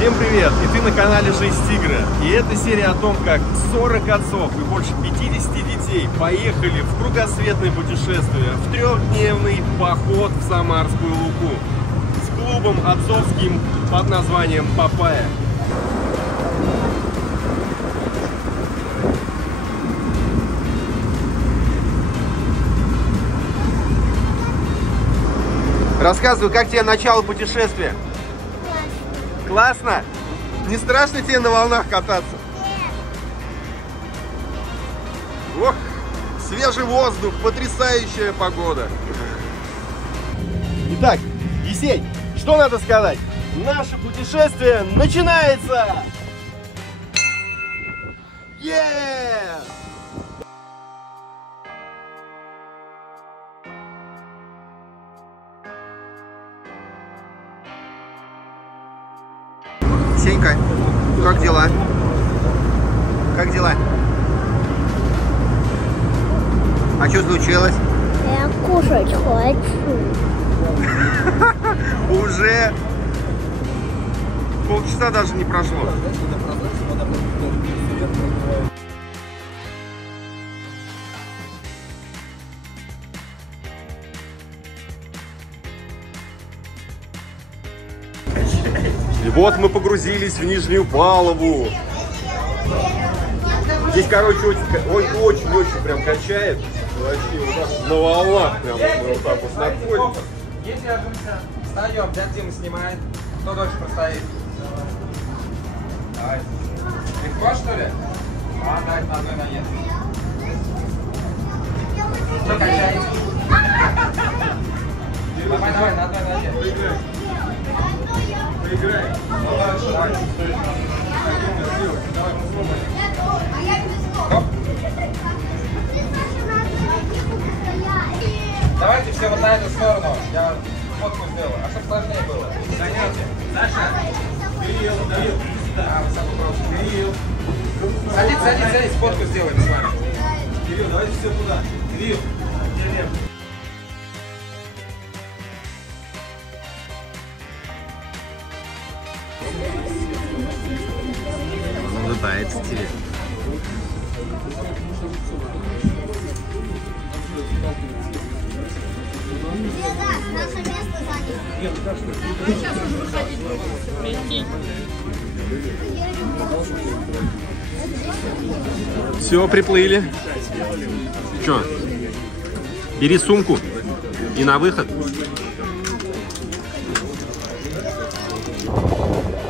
Всем привет! И ты на канале Жизнь Тигра. И это серия о том, как 40 отцов и больше 50 детей поехали в кругосветное путешествие, в трехдневный поход в Самарскую Луку с клубом отцовским под названием «Папайя». Рассказывай, как тебе начало путешествия? Классно? Не страшно тебе на волнах кататься? Ох, свежий воздух, потрясающая погода. Итак, Есень, что надо сказать? Наше путешествие начинается! Yeah! Сенька, как дела? Как дела? А что случилось? Я кушать хочу. Уже полчаса даже не прошло. И вот мы погрузились в Нижнюю Палубу. Здесь, короче, очень прям качает. Вообще вот так на волнах прям мы вот так вот находимся. Если встаем, дядь Дима снимает. Кто дольше простоит? Давай. Легко, что ли? А, давай на одной ноге. Что качаете? Давай, на одной ноге. Поиграй. Давай. Давайте все вот на эту сторону. Я фотку сделаю. А чтобы сложнее было? Занятие. Саша. Кирилл. Да, высоко просто. Кирилл. Садись. Фотку сделаем с вами. Кирилл, давайте все туда. Кирилл. Он улыбается тебе. Наше место занято. Сейчас уже выходить будем. Все, приплыли. Че? Бери сумку и на выход.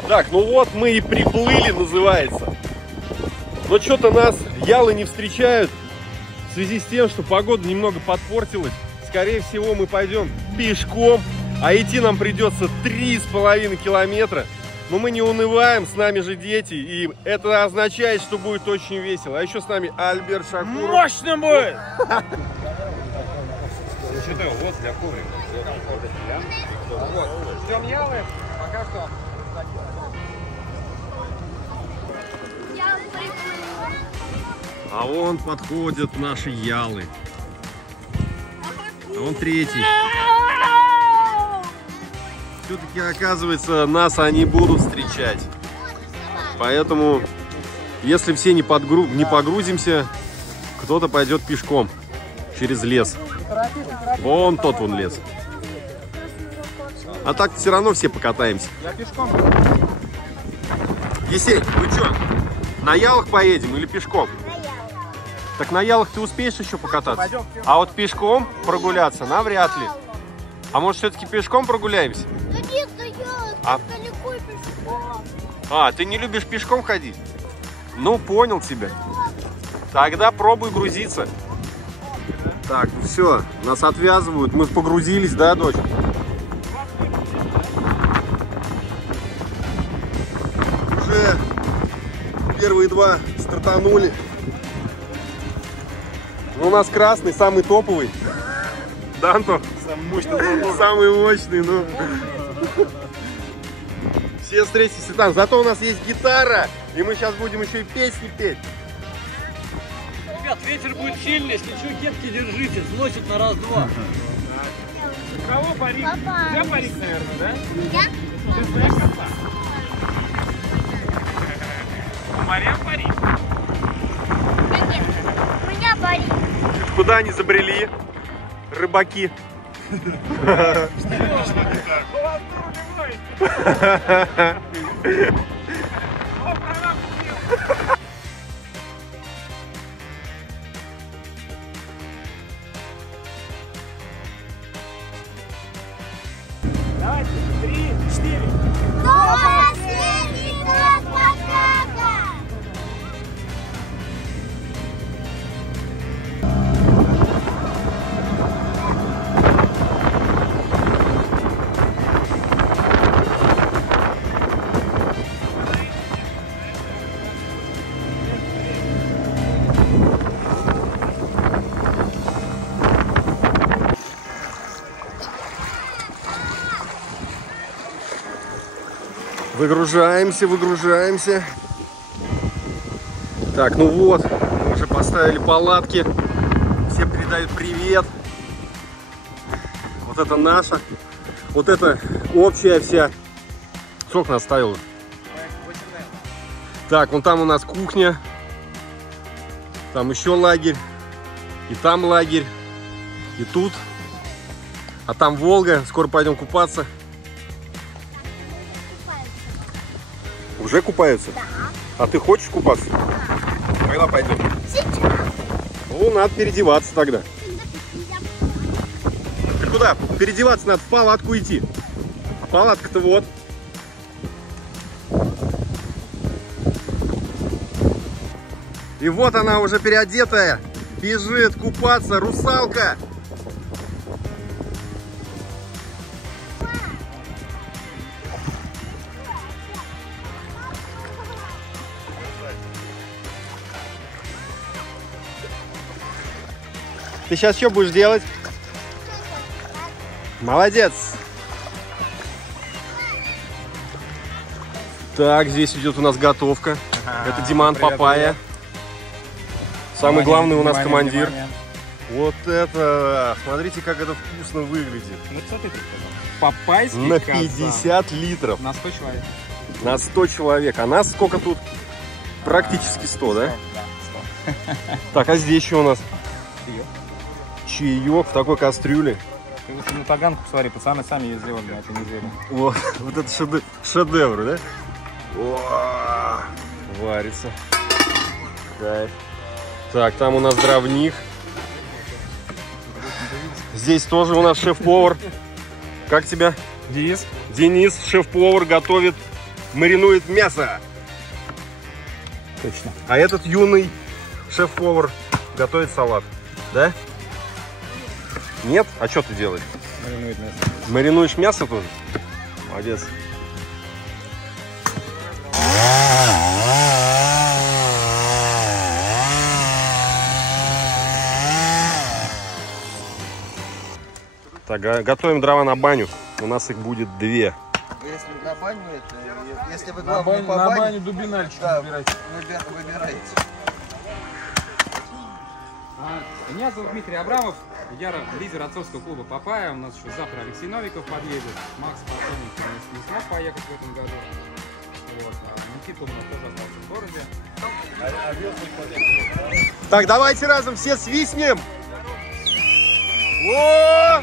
Так, ну вот мы и приплыли, называется. Но что-то нас ялы не встречают в связи с тем, что погода немного подпортилась. Скорее всего, мы пойдем пешком, а идти нам придется 3,5 километра. Но мы не унываем, с нами же дети, и это означает, что будет очень весело. А еще с нами Альберт Шакуров. Мощно будет! Вот для коврика. Вот. Ждем ялы. Пока что. А вон подходят наши ялы. А вон третий. Все-таки, оказывается, нас они будут встречать. Поэтому, если все не погрузимся, кто-то пойдет пешком через лес. Вон тот вон лес. А так все равно все покатаемся. Я пешком. Есень, ну что, на ялах поедем или пешком? Так на ялах ты успеешь еще покататься? А вот пешком прогуляться навряд ли. А может, все-таки пешком прогуляемся? Да нет, да я далеко и пешком. А, ты не любишь пешком ходить? Ну, понял тебя. Тогда пробуй грузиться. Так, ну все, нас отвязывают. Мы погрузились, да, дочь? Уже первые два стартанули. Ну, у нас красный, самый топовый. Да, Антон? Самый мощный. Самый мощный, ну. Все встретимся там. Зато у нас есть гитара, и мы сейчас будем еще и песни петь. Ребят, ветер будет сильный, если что, кепки держите, сносит на раз-два. Кого парик? Папа. Я парик, наверное, да? Я? Ты своя коса. сюда не забрели, рыбаки. Давайте, 3, 4. Последний год подката! Выгружаемся, выгружаемся. Так, ну вот, мы уже поставили палатки. Все передают привет. Вот это наша. Вот это общая вся. Сколько нас ставило? Так, вон там у нас кухня. Там еще лагерь. И там лагерь. И тут. А там Волга. Скоро пойдем купаться. Уже купаются? Да. А ты хочешь купаться? Когда пойдем? Сейчас. Ну, надо переодеваться тогда. Ты куда? Переодеваться надо, в палатку идти. Палатка-то вот. И вот она уже переодетая. Бежит купаться, русалка. Ты сейчас что будешь делать? Молодец! Так, здесь идет у нас готовка. Это Диман Папайя. Самый главный у нас командир. Внимание. Вот это! Смотрите, как это вкусно выглядит. Ну что ты тут сказал? Папайский На казан. 50 литров. На 100 человек. На 100 человек. А нас сколько тут? Практически 100, да? Да, 100. Так, а здесь что у нас? Чаек. Чаек в такой кастрюле. Ты вот на таганку посмотри, пацаны сами ее сделали на эту неделю. Вот, вот это шедевр, да? О, варится. Кайф. Так, там у нас дровник. Здесь тоже у нас шеф-повар. Как тебя? Денис. Денис, шеф-повар, готовит, маринует мясо. Точно. А этот юный шеф-повар готовит салат. Да? Нет? А что ты делаешь? Маринует мясо. Маринуешь мясо тоже? Молодец. Так, готовим дрова на баню. У нас их будет 2. Если на баню, это, если вы На главное баню, по на бане, баню дубинальчик да, выбирайте. выбирайте. Меня зовут Дмитрий Абрамов, я лидер отцовского клуба «Папайя». У нас еще завтра Алексей Новиков подъедет. Макс Патоник не смог поехать в этом году. Вот. А Никита у нас тоже остался в городе. Так, давайте разом все свистнем. О!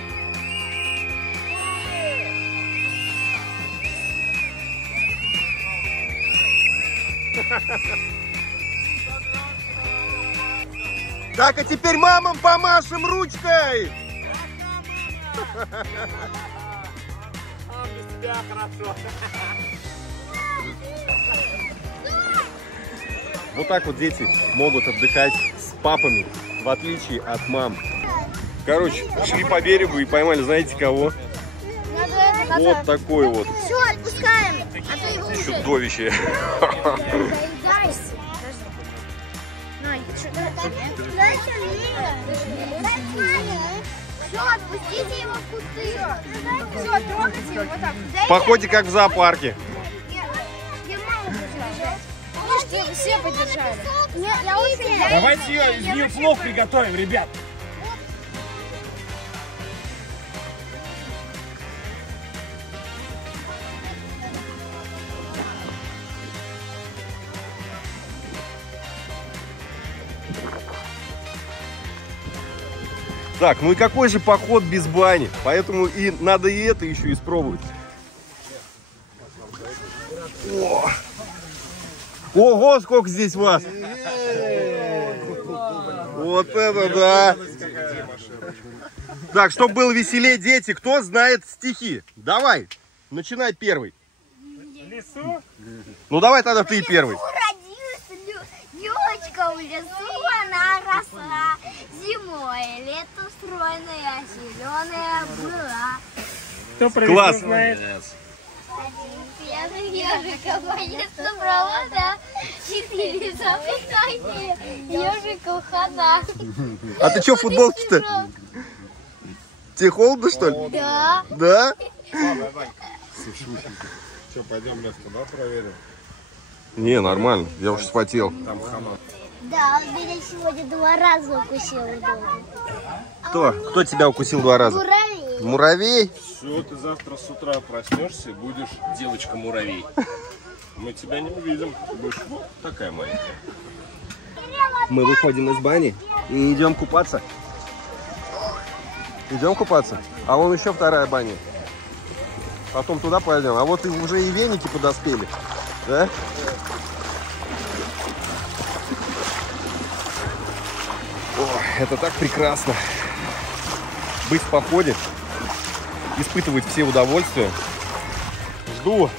Так, а теперь мамам помашем ручкой. Вот так вот дети могут отдыхать с папами, в отличие от мам. Короче, шли по берегу и поймали, знаете кого? Вот такой вот Все, отпускаем. А то его уже. чудовище. Заедайся. Дайте мне. Дайте маме. Все, отпустите его в кусты. Все, трогайте его вот так. В походе как в зоопарке. Я маму буду держать. Все подержали. Я очень... Давайте из нее плов приготовим, ребят. Так, ну и какой же поход без бани? Поэтому и надо и это еще испробовать. О! Ого, сколько здесь вас! Вот это да! Так, чтобы было веселее, дети, кто знает стихи? Давай, начинай первый. Лесу? Ну давай тогда ты первый. Родилась елочка в лесу, она росла. Зимой, лето стройная, зеленая была. Кто про Класс. лесу знает? Пьяный ежик обоит на провода. 4 запятания, ежику хана. А ты что в футболке-то? Тебе холодно, что ли? Да. Да? Что, пойдем лес туда проверим? Не, нормально, я уж вспотел. Там хана. Да, он меня сегодня 2 раза укусил. Кто тебя укусил 2 раза? Муравей. Муравей? Все, ты завтра с утра проснешься и будешь девочка-муравей. Мы тебя не увидим. Ты будешь вот такая маленькая. Мы выходим из бани и идем купаться. Идем купаться? А вон еще вторая баня. Потом туда пойдем. А вот и уже и веники подоспели. Да? О, это так прекрасно. Быть в походе, испытывать все удовольствия. Жду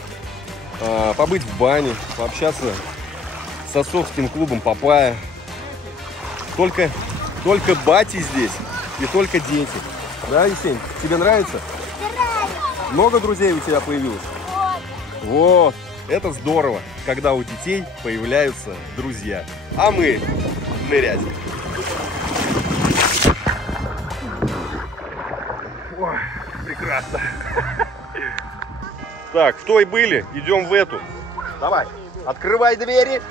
побыть в бане, пообщаться с отцовским клубом Папайя. Только бати здесь и только дети. Да, Есень? Тебе нравится? Много друзей у тебя появилось? Вот. Это здорово, когда у детей появляются друзья. А мы нырять. Ой, прекрасно. Так, в той были, идем в эту. Давай, открывай двери.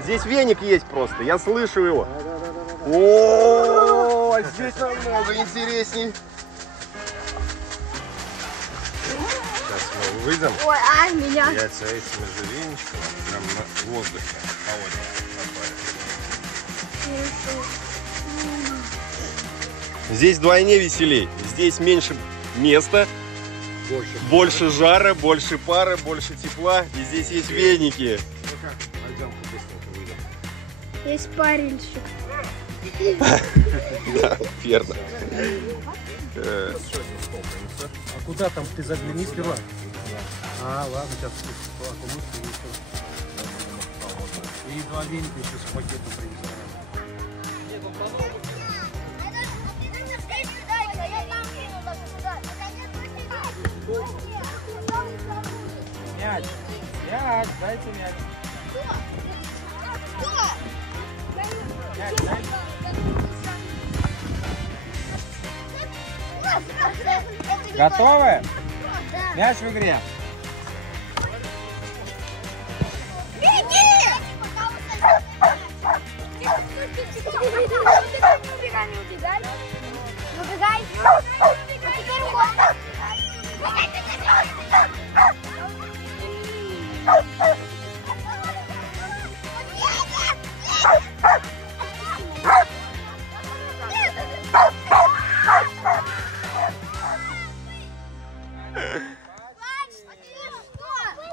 Здесь веник есть просто, я слышу его. О, здесь намного интересней. Сейчас мы выйдем. Ой, меня. Я тебя этими же веничками прям на воздухе Здесь вдвойне веселей. Здесь меньше места, больше жара, больше пара, больше тепла. И здесь есть веники. Пойдем-ка быстренько выйдем. Есть парильщик. Да, верно. А куда там? Ты загляни сперва. А, ладно, сейчас окунусь и все. И 2 веника еще с пакетом принесу. Мяч, мяч, дайте мяч. Мяч, мяч. Готовы? Мяч в игре.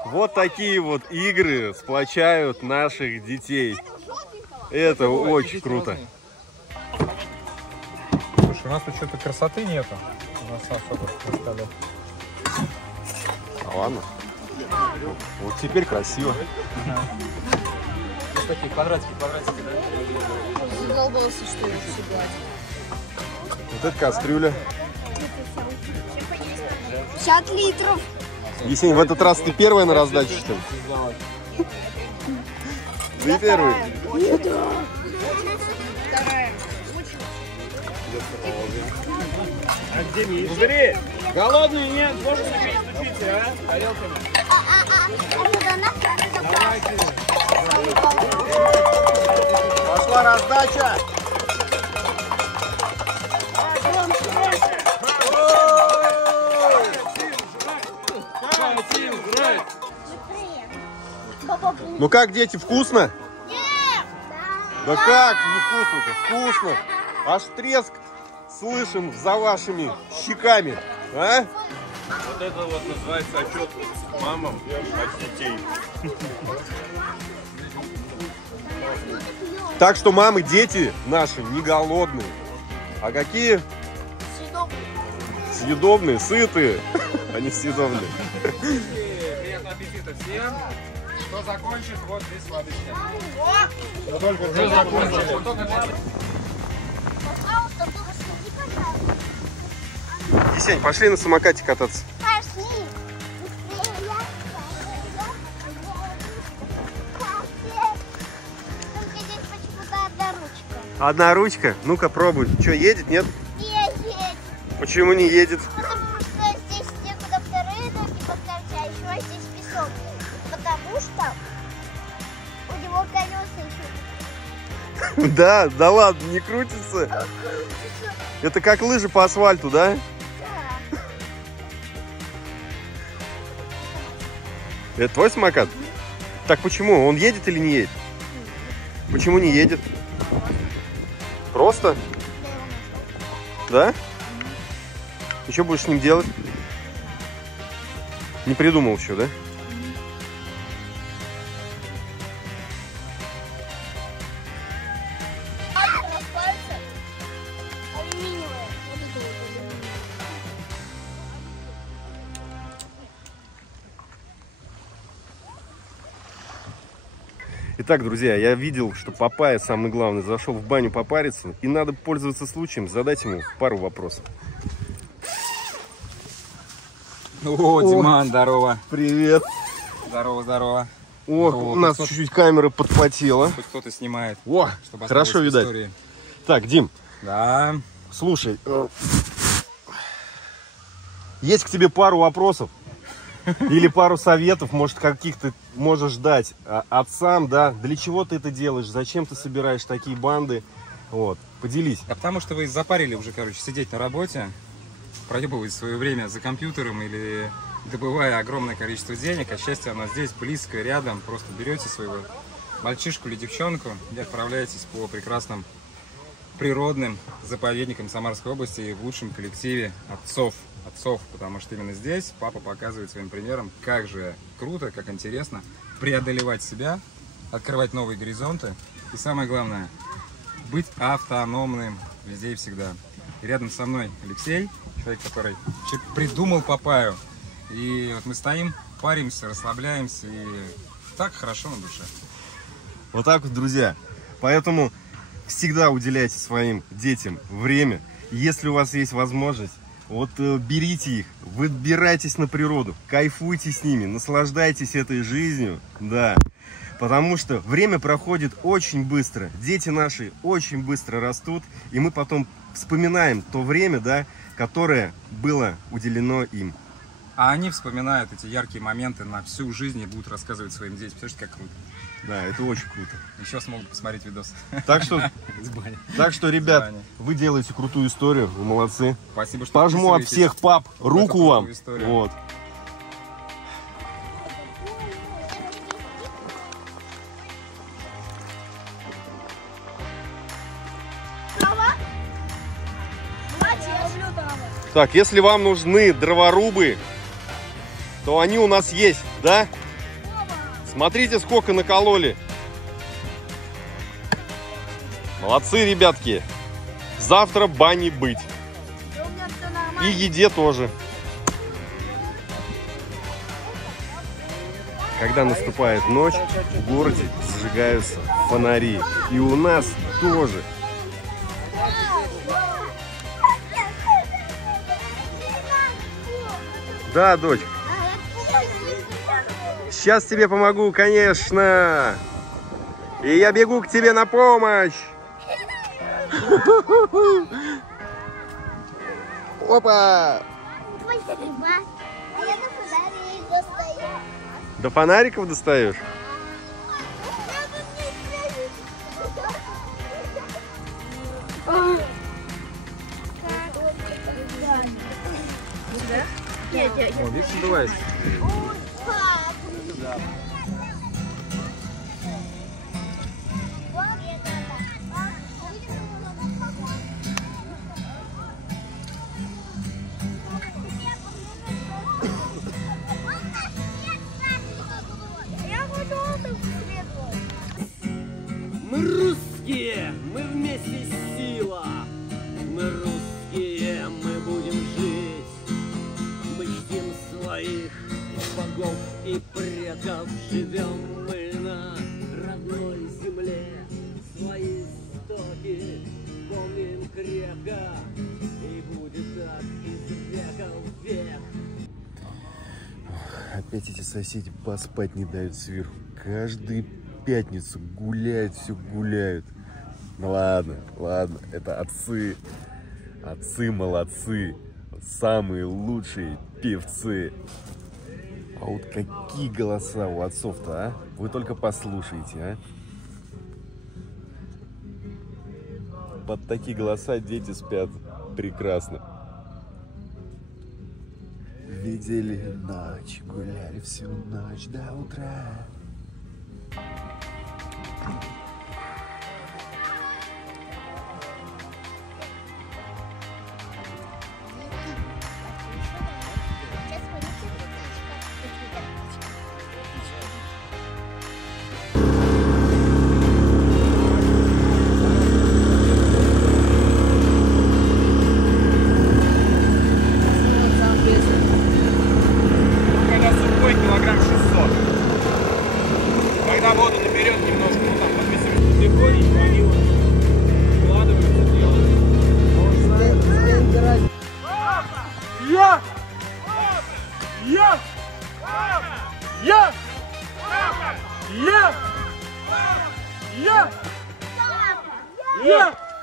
Вот такие вот игры сплочают наших детей. Это очень круто. Слушай, у нас тут что-то красоты нету. У нас особо на столе. А ладно. Вот теперь красиво. Вот такие квадратики, да? Задолбался, что ли, сюда. Вот это кастрюля. 50 литров. Есень, в этот раз ты первая на раздаче, что ли? Ты первый? А где Миша? Смотри, голодный нет, можешь ступить, а? Тарелками. Пошла раздача! Ну как, дети, вкусно? Нет! Да как не вкусно-то? Вкусно! Аж треск слышим за вашими щеками, а? Вот это вот называется отчет мамам от детей. Так что мамы, дети наши не голодные. А какие? Съедобные, сытые, а не съедобные. Приятного аппетита всем. Кто закончит, вот здесь сладости. Уже закончили. Пожалуйста, только следи, пожалуйста. Есень, пошли на самокате кататься. Пошли. Только здесь почему-то одна ручка. Одна ручка? Ну-ка, пробуй. Что, едет, нет? Не едет. Почему не едет? Потому что здесь некуда вторые ноги поставить, а еще здесь песок. Потому что у него колеса еще. Да, да ладно, не крутится. Это как лыжи по асфальту, да? Да. Это твой самокат? Так почему? Он едет или не едет? Почему не едет? Просто? Да? И что будешь с ним делать? Не придумал еще, да? Алюминиевая. Вот это вот алюминиевая. Итак, друзья, я видел, что Папайя, самый главный, зашел в баню попариться. И надо пользоваться случаем, задать ему пару вопросов. О, Диман, здорово. Привет. Здорово, здорово. О, у нас чуть-чуть камера подпотела. Хоть кто-то снимает. О, чтобы хорошо осталось в видать. истории. Так, Дим, Да. слушай, есть к тебе пару вопросов или пару советов, может, каких-то можешь дать отцам, да? Для чего ты это делаешь? Зачем ты собираешь такие банды? Вот, поделись. А потому что вы запарили уже, короче, сидеть на работе, проебывать свое время за компьютером или добывая огромное количество денег, а счастье оно здесь, близко, рядом. Просто берете своего мальчишку или девчонку и отправляетесь по прекрасным природным заповедникам Самарской области в лучшем коллективе отцов, потому что именно здесь папа показывает своим примером, как же круто, как интересно преодолевать себя, открывать новые горизонты и самое главное, быть автономным везде и всегда. И рядом со мной Алексей, человек, который придумал Папайю. И вот мы стоим, паримся, расслабляемся и так хорошо на душе. Вот так вот, друзья. Поэтому всегда уделяйте своим детям время. Если у вас есть возможность, вот берите их, выбирайтесь на природу, кайфуйте с ними, наслаждайтесь этой жизнью, да. Потому что время проходит очень быстро, дети наши очень быстро растут, и мы потом вспоминаем то время, да, которое было уделено им. А они вспоминают эти яркие моменты на всю жизнь и будут рассказывать своим детям. Представляешь, как круто. Да, это очень круто. Еще смогут посмотреть видос. Так что, ребят, вы делаете крутую историю, вы молодцы. Спасибо, что пожму от всех пап руку вам. Вот. Так, если вам нужны дроворубы, то они у нас есть, да? Смотрите, сколько накололи. Молодцы, ребятки. Завтра бани быть. И еде тоже. Когда наступает ночь, в городе зажигаются фонари. И у нас тоже. Да, дочь. Сейчас тебе помогу, конечно. И я бегу к тебе на помощь. Опа! Спасибо. А я до фонарей достаю. До фонариков достаешь? О, видишь, надувается. Мы русские, мы вместе сила. Мы русские, мы будем жить. Мы чтим своих богов и предков. Живем мы на родной земле. Свои истоки помним крепко. И будет так из века в век. Опять эти соседи поспать не дают сверху. Каждую пятницу гуляют, все гуляют. Ну ладно, ладно, это отцы. Отцы молодцы. Самые лучшие певцы. А вот какие голоса у отцов-то, а? Вы только послушайте, а? Под такие голоса дети спят прекрасно. Видели ночь, гуляли всю ночь до утра. Килограмм 600. Когда воду наберет немножко, ну там подписывается. Легонечко они вот вкладываются, делают.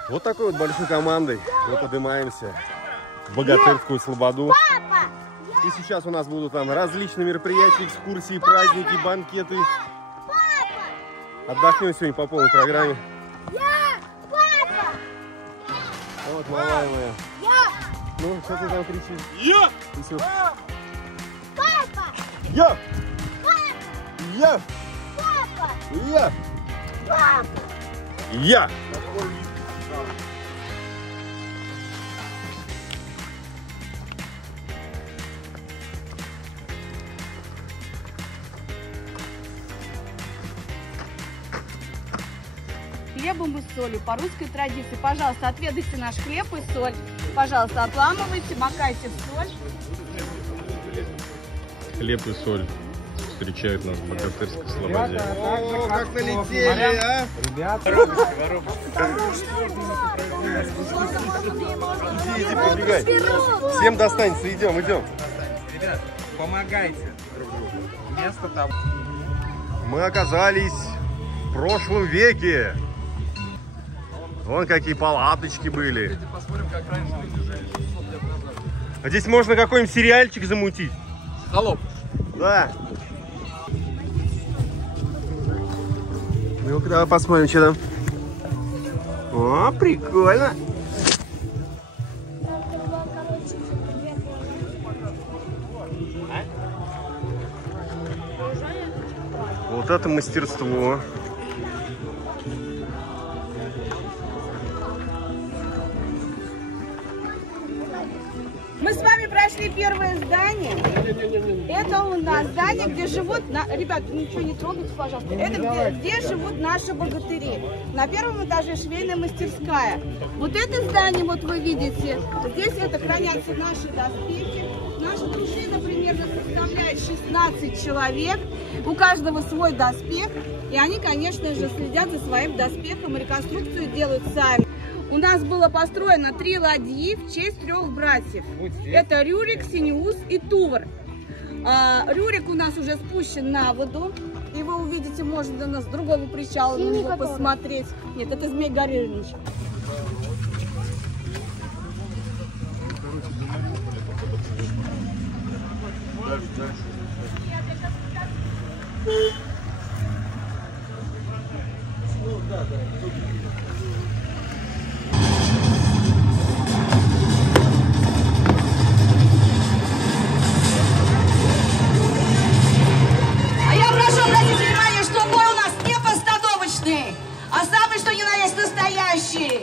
Вот такой вот большой командой мы поднимаемся в Богатырскую слободу. И сейчас у нас будут там различные мероприятия, экскурсии, праздники, банкеты. Отдохнем сегодня по полной программе. Вот, малая моя. Ну, что ты там кричишь? Я! Папа! Я! Я! Папа! Я! Папа! Я! Хлебом и солью по русской традиции. Пожалуйста, отведайте наш хлеб и соль. Пожалуйста, отламывайте, макайте в соль. Хлеб и соль встречают нас в Богатырской слободе. О, как налетели, а? Иди, прибегай. Всем достанется, идем. Ребят, помогайте друг другу. Место там. Мы оказались в прошлом веке. Вон какие палаточки были. Посмотрим, как раньше люди жили 600 лет назад. А здесь можно какой-нибудь сериальчик замутить. Холоп. Да. Ну-ка, давай посмотрим, что там. О, прикольно. Вот это мастерство. Мы с вами прошли первое здание. Это у нас здание, где живут... Ребят, ничего не трогайте, пожалуйста. Это где живут наши богатыри. На первом этаже швейная мастерская. Вот это здание, вот вы видите, здесь это хранятся наши доспехи. Наша дружина примерно составляет 16 человек. У каждого свой доспех. И они, конечно же, следят за своим доспехом и реконструкцию делают сами. У нас было построено 3 ладьи в честь 3 братьев. Это Рюрик, Синеус и Тувр. Рюрик у нас уже спущен на воду. И вы увидите, можно нас с другого причала на него посмотреть. Нет, это Змей Горыныч. А я прошу обратить внимание, что бой у нас не постановочный, а самый что ни на есть настоящий.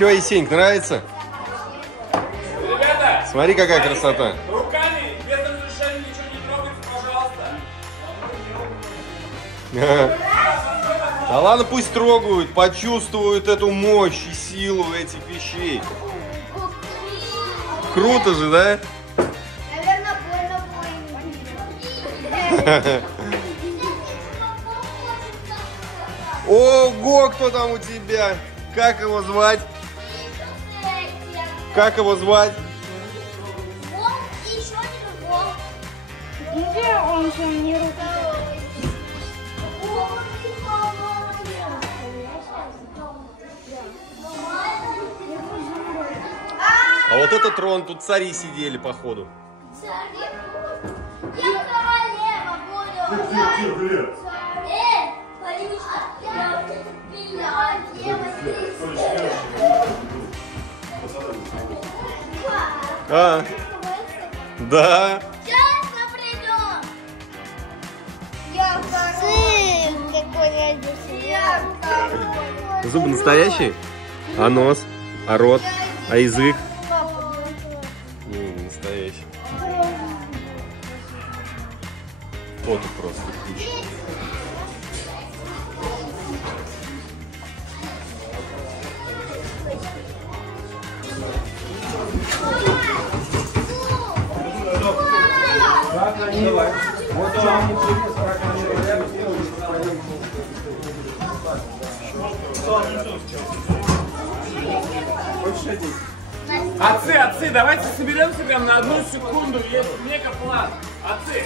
Че, Есеньк, нравится? Ребята! Смотри, какая красота. Руками, без разрешения ничего не трогайте, пожалуйста. Да ладно, пусть трогают, почувствуют эту мощь и силу этих вещей. Круто же, да? Наверное, больно. Ого, кто там у тебя? Как его звать? Как его звать? Волк и еще один волк. Где он же не А вот это трон, тут цари сидели, походу. Я королева буду. Полюшка, я А, да. Сейчас мы придем. Я королева. Какой радиус. Зубы настоящие? А нос? А рот? А язык? Не настоящий. Фото просто куча. Давай. Вот вам интерес, как они Отцы, давайте соберемся прям на одну секунду. Есть мега-план. Отцы.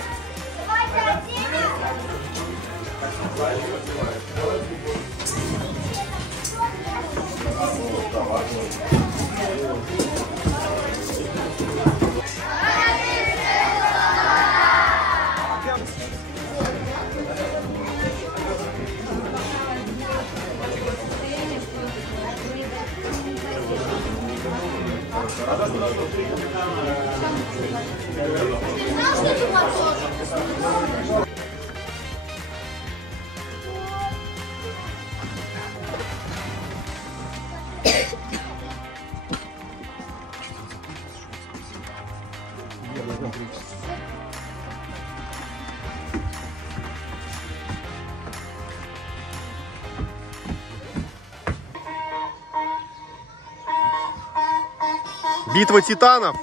Битва титанов.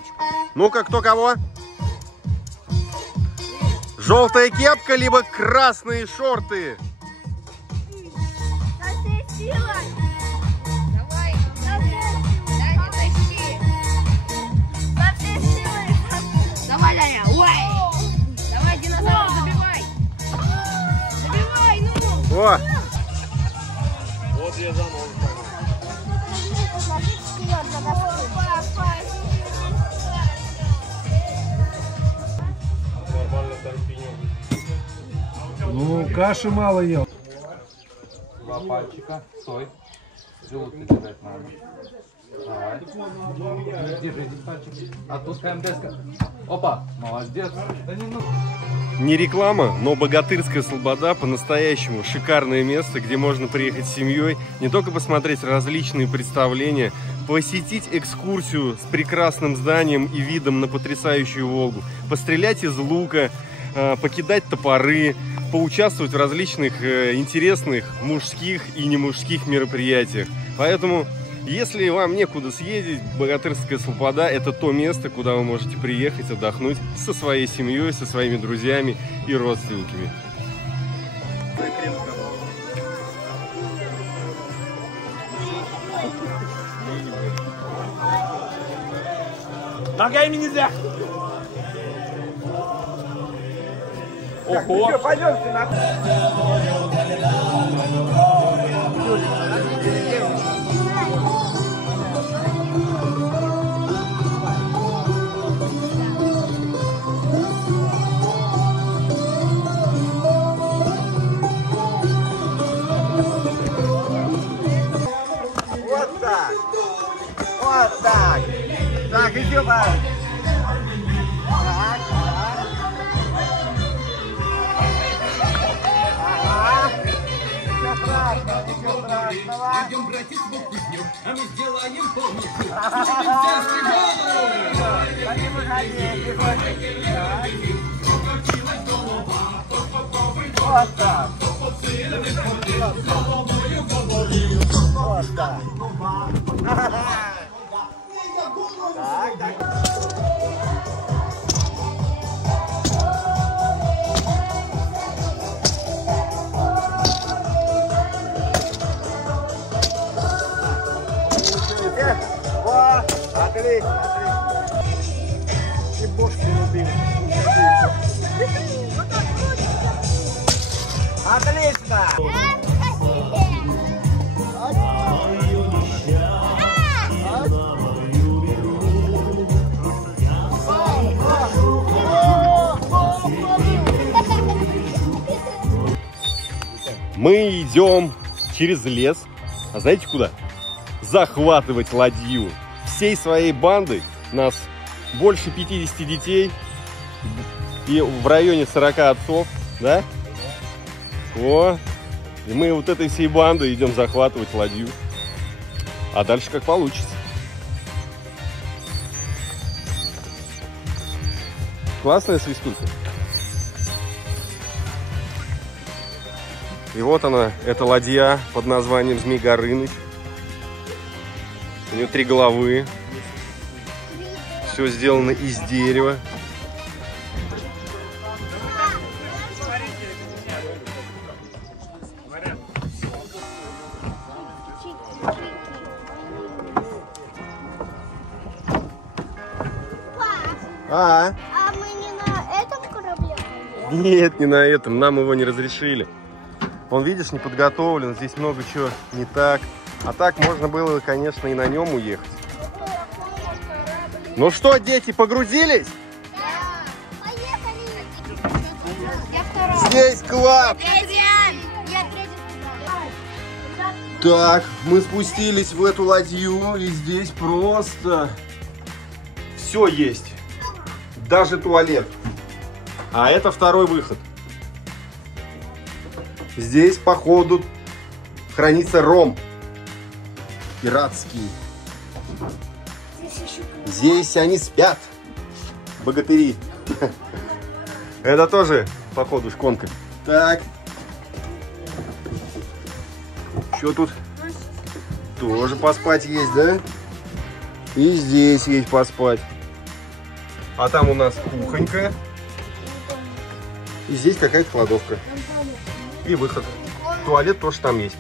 Ну-ка, кто кого? Желтая кепка, либо красные шорты. Давай, Даня, тащи. Давай, Даня, ой. Давай, динозавр, забивай. Забивай, ну. О! Вот я за ногу. Ну, каши мало ел. Два пальчика. Стой. Желудок держать надо. Давай. Держи один пальчик. Отпускаем деска. Опа. Молодец. Да не ну. Не реклама, но Богатырская Слобода по-настоящему шикарное место, где можно приехать с семьей, не только посмотреть различные представления, посетить экскурсию с прекрасным зданием и видом на потрясающую Волгу, пострелять из лука, покидать топоры, поучаствовать в различных интересных мужских и немужских мероприятиях. Поэтому, если вам некуда съездить, Богатырская Слобода – это то место, куда вы можете приехать, отдохнуть со своей семьей, со своими друзьями и родственниками. Ногами нельзя. Ого. Пойдемте на... Вот так. Вот так. Так, еще раз. Так, так. Ага. Сейчас раз. страшного, ничего страшного. Пойдем, братец, в кузню, а мы сделаем полностью. Не выходи, не выходи. Вот так. Вот так. Так, так. Вот, отлично, отлично. И бог не любил. Отлично! Мы идем через лес. А знаете куда? Захватывать ладью. Всей своей бандой, нас больше 50 детей и в районе 40 отцов, да? О, и мы вот этой всей бандой идем захватывать ладью. А дальше как получится. Классная свистулька. И вот она, эта ладья под названием Змей Горыныч. У нее 3 головы. Все сделано из дерева. А мы не на этом корабле? Нет, не на этом. Нам его не разрешили. Он, видишь, не подготовлен. Здесь много чего не так. А так можно было, конечно, и на нем уехать. Ну что, дети, погрузились? Да. Поехали. Я вторая. Здесь класс. Я третья. Так, мы спустились в эту ладью, и здесь просто все есть. Даже туалет. А это второй выход. Здесь, походу, хранится ром пиратский. Здесь они спят, богатыри. Это тоже, походу, шконка. Так. Что тут? Тоже поспать есть, да? И здесь есть поспать. А там у нас кухонька. И здесь какая-то кладовка. И выход. Туалет тоже там есть.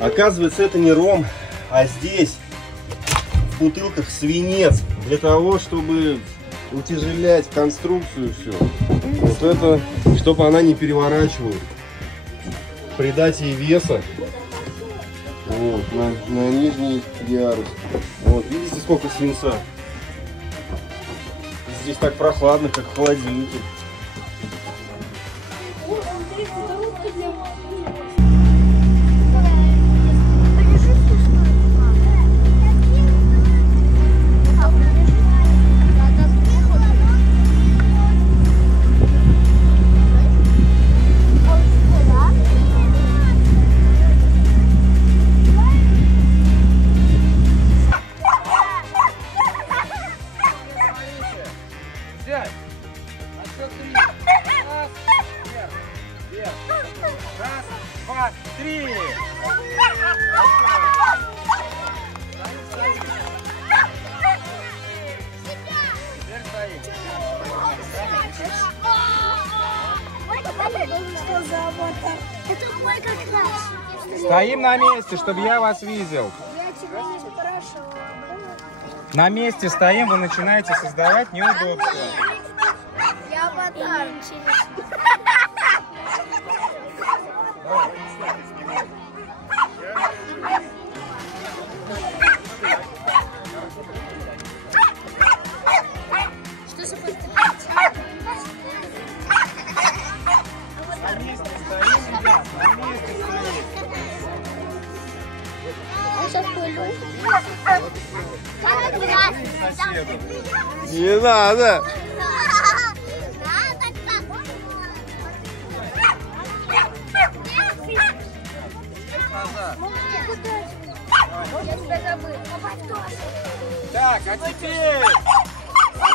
Оказывается, это не ром, а здесь в бутылках свинец. Для того, чтобы утяжелять конструкцию всю. Вот это, чтобы она не переворачивалась. Придать ей веса. Вот, на нижний ярус. Вот, видите, сколько свинца? Здесь так прохладно, как в холодильнике. Стоим на месте, чтобы я вас видел. На месте стоим, вы начинаете создавать неудобства. Я аватар. Что за Не надо. Я тебя забыл. Так, а теперь...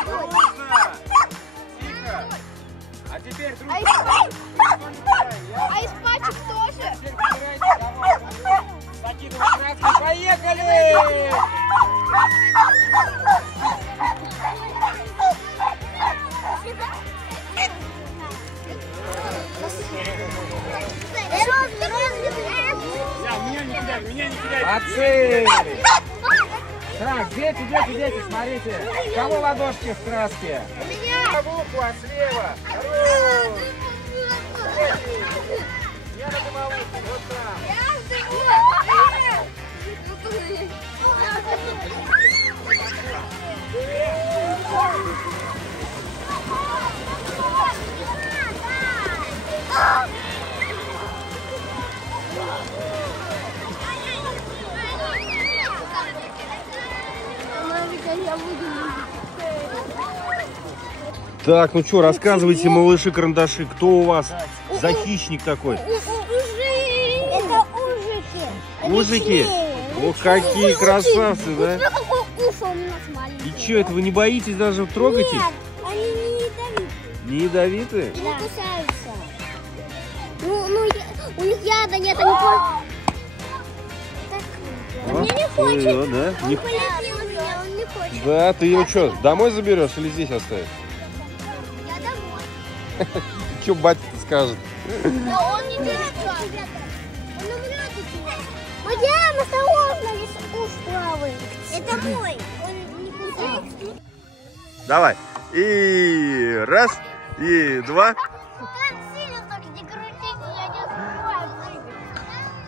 Дружно! Тихо! А теперь дружно! А из пачек тоже? Закидывай краски, поехали! Меня не кидай. Отцы! Так, дети, смотрите. У кого ладошки в краске? У меня! Луку, а слева. Я на домовуху, вот там. Так, ну что, рассказывайте, малыши-карандаши, кто у вас за хищник такой? Это ужики. Ужики? Ох, какие красавцы, да? Какое ухо у нас маленькое. И что, это вы не боитесь даже трогать их? Нет, они не ядовитые. Не ядовитые? Не кусаются. У них яда нет, они Он мне не хочет. Да? Он полюбил меня, он не хочет. Да, ты его что, домой заберешь или здесь оставишь? Я домой. Что батя-то скажет? Да он не берет, ребята. Он умрет от тебя. Мадьям, осторожно, здесь уж правый. Это мой. Он не кусается. Давай. И раз, и два. Так сильно только не крутите, я не успеваю прыгать.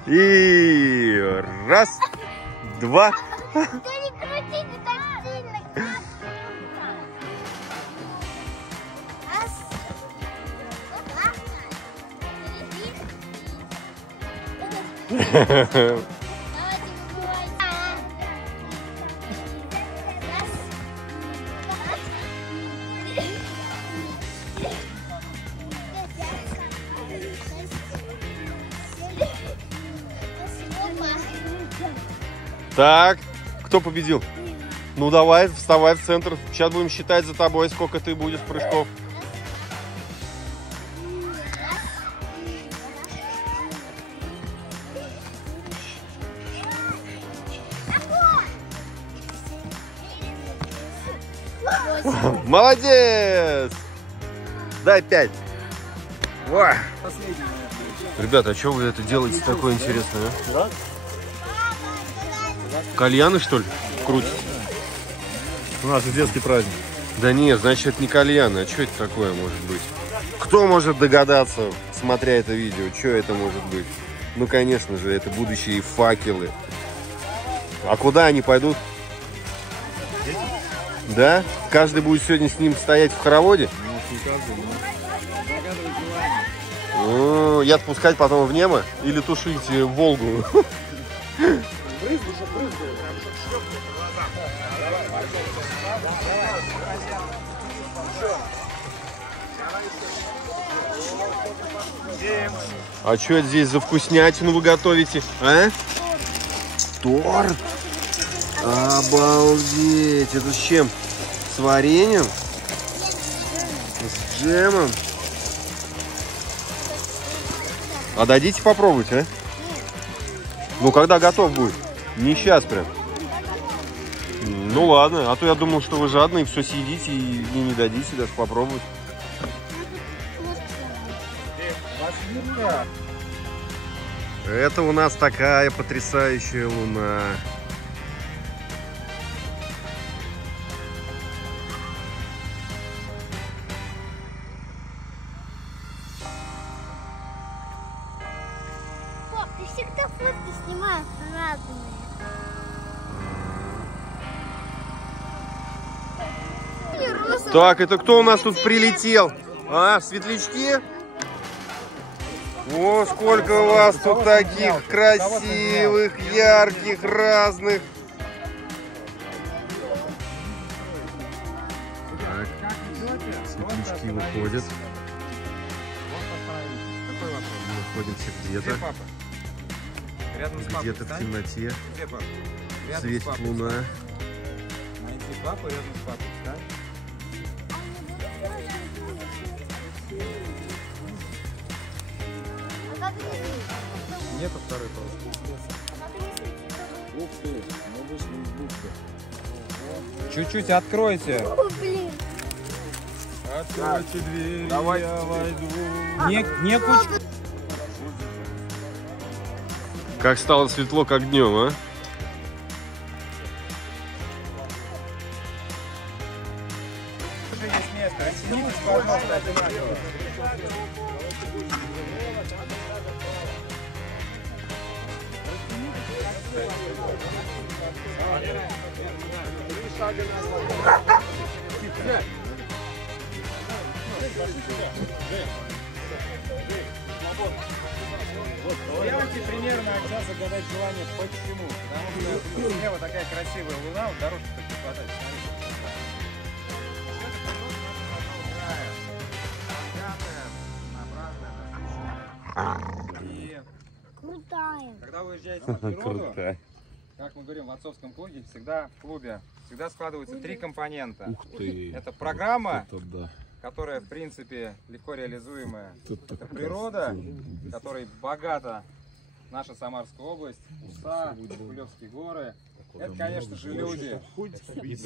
И раз, два. Да не крутите так сильно. Раз, два, давайте выбывай. Раз, Так, кто победил? Ну давай, вставай в центр. Сейчас будем считать за тобой, сколько ты будешь прыжков. Молодец! Дай 5. Во. Ребята, а что вы это делаете такое интересное? А? Кальяны, что ли, крутите? У нас же детский праздник. Да нет, значит, это не кальяны. А что это такое может быть? Кто может догадаться, смотря это видео, что это может быть? Ну, конечно же, это будущие факелы. А куда они пойдут? Да? Каждый будет сегодня с ним стоять в хороводе? Ну, я отпускать потом в небо или тушить Волгу? А что это здесь за вкуснятину вы готовите, а? Торт? Обалдеть! Это с чем? С вареньем? С джемом? А дадите попробовать, а? Ну, когда готов будет? Не сейчас прям. Ну ладно, а то я думал, что вы жадные, все съедите и мне не дадите даже попробовать. Это у нас такая потрясающая луна. Пап, ты всегда фотки снимаешь разные. Так, это кто у нас тут прилетел? А, светлячки? О, сколько у вас тут таких красивых, ярких, разных. Так, светлячки выходят. Мы находимся где-то. Рядом с папой Где-то в встань. темноте Где папа? Рядом с светит папой луна. встань. Найти папу рядом с папой встань. Нету второй полоски. Ух ты, мы вышли из бухты. Чуть-чуть откройте. О, блин. Откройте дверь, давай. Я войду. Не куч... Как стало светло, как днем, а? Уже есть место. Растянитесь, пожалуйста, одинаково. Сделайте примерно от часа загадать желание. Почему? Потому что слева такая красивая луна, вот дорожка так не хватает. И Крутая. когда вы уезжаете на природу, как мы говорим в отцовском клубе, всегда в клубе всегда складываются три компонента. Ух ты. Это программа, Это да. которая в принципе легко реализуемая. Это природа, которой богата наша Самарская область, Уса, Кулевские горы. Это, конечно же, люди.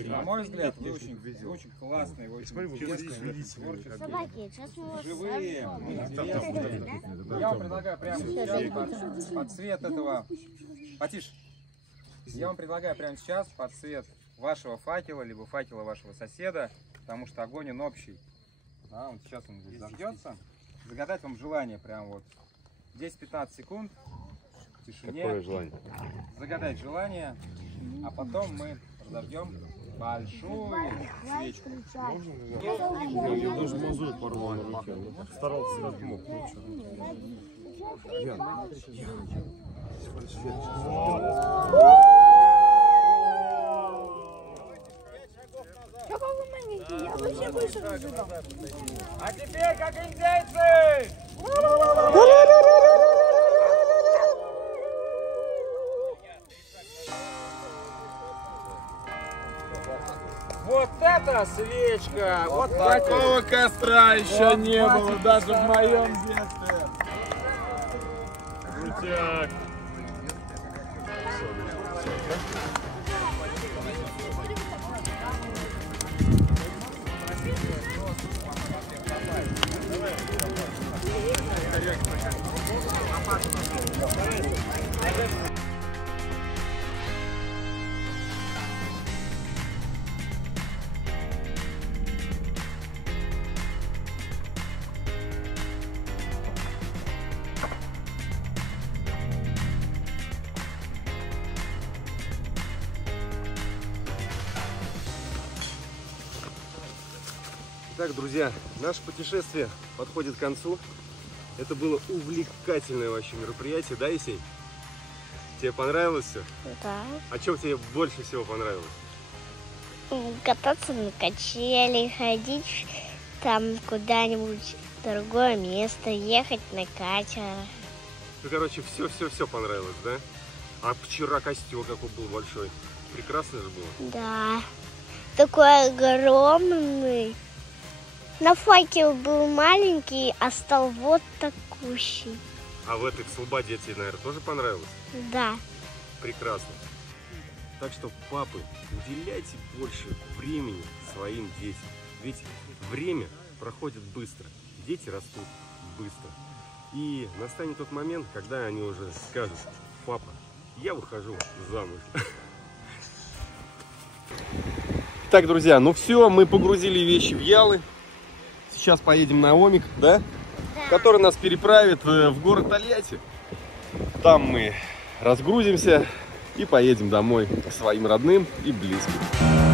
На мой взгляд, вы очень классные, вы очень честные, творческие, Собаки, сейчас мы вас живые, интересные. Я вам предлагаю прямо сейчас под цвет этого... Потише. Я вам предлагаю прямо сейчас под цвет вашего факела, либо факела вашего соседа, потому что огонь он общий. Да, вот сейчас он здесь зажгется. Загадать вам желание прям вот 10-15 секунд в тишине. Какое желание? Загадать желание, а потом мы разожгем большую свечку. Я даже мозоль порвал на руке. Старался как мог. Что вы маленькие? Я вообще больше разжигал. А теперь как индейцы! Вот это свечка! Вот Такого костра еще не было даже в моем детстве. Крутяк. Итак, друзья, наше путешествие подходит к концу. Это было увлекательное вообще мероприятие, да, Есень? Тебе понравилось все? Да. А что тебе больше всего понравилось? Кататься на качели, ходить там куда-нибудь в другое место, ехать на катерах. Ну, короче, все понравилось, да? А вчера костер какой был большой. Прекрасно же было. Да. Такой огромный. На факел был маленький, а стал вот такущий. А в этой слободе тебе, наверное, тоже понравилось? Да. Прекрасно. Так что, папы, уделяйте больше времени своим детям. Ведь время проходит быстро, дети растут быстро. И настанет тот момент, когда они уже скажут: папа, я выхожу замуж. Так, друзья, ну все, мы погрузили вещи в ялы. Сейчас поедем на Омик, да? Который нас переправит в город Тольятти. Там мы разгрузимся и поедем домой к своим родным и близким.